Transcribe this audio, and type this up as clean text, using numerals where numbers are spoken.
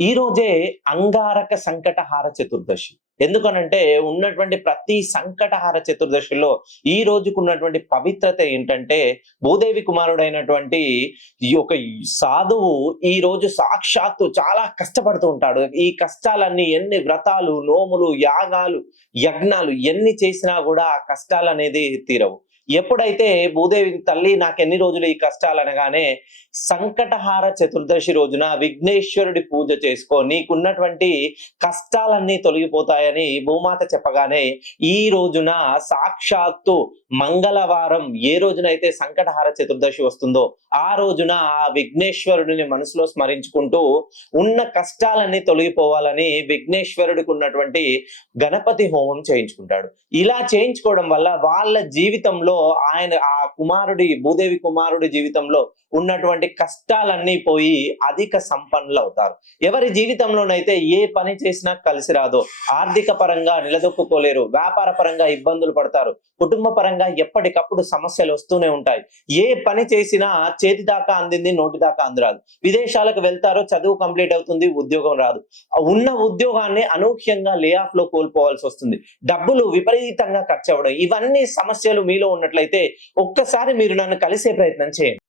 ఈ రోజే అంగారక సంకటహార చతుర్దశి. ఎందుకనంటే ఉన్నటువంటి ప్రతి సంకటహార చతుర్దశిలో ఈ రోజుకున్నటువంటి పవిత్రత ఏంటంటే, భూదేవి కుమారుడైనటువంటి ఈ యొక్క సాధువు ఈ రోజు సాక్షాత్తు చాలా కష్టపడుతూ ఉంటాడు. ఈ కష్టాలన్నీ ఎన్ని వ్రతాలు, నోములు, యాగాలు, యజ్ఞాలు ఎన్ని చేసినా గూడా ఆ కష్టాలనేది తీరవు. ఎప్పుడైతే భూదేవి తల్లి నాకెన్ని రోజులు ఈ కష్టాలనగానే, సంకటహార చతుర్దశి రోజున విఘ్నేశ్వరుడి పూజ చేసుకో, నీకున్నటువంటి కష్టాలన్నీ తొలగిపోతాయని భూమాత చెప్పగానే, ఈ రోజున సాక్షాత్తు మంగళవారం ఏ రోజునైతే సంకటహార చతుర్దశి వస్తుందో, ఆ రోజున ఆ విఘ్నేశ్వరుడిని మనసులో స్మరించుకుంటూ ఉన్న కష్టాలన్నీ తొలగిపోవాలని విఘ్నేశ్వరుడికి ఉన్నటువంటి గణపతి హోమం చేయించుకుంటాడు. ఇలా చేయించుకోవడం వల్ల వాళ్ళ జీవితంలో ఆ కుమారుడి భూదేవి కుమారుడి జీవితంలో ఉన్నటువంటి కష్టాలన్నీ పోయి అధిక సంపన్నులు అవుతారు. ఎవరి జీవితంలోనైతే ఏ పని చేసినా కలిసి రాదో, ఆర్థిక పరంగా నిలదొక్కుకోలేరు, వ్యాపార పరంగా ఇబ్బందులు పడతారు, కుటుంబ పరంగా ఎప్పటికప్పుడు సమస్యలు వస్తూనే ఉంటాయి. ఏ పని చేసినా చేతి దాకా అందింది నోటి దాకా అందరాదు. విదేశాలకు వెళ్తారో చదువు కంప్లీట్ అవుతుంది, ఉద్యోగం రాదు. ఉన్న ఉద్యోగాన్ని అనూహ్యంగా లే ఆఫ్ లో కోల్పోవాల్సి వస్తుంది. డబ్బులు విపరీతంగా ఖర్చు అవ్వడం, ఇవన్నీ సమస్యలు మీలో ఉన్నట్లయితే ఒక్కసారి మీరు నన్ను కలిసే ప్రయత్నం చేయండి.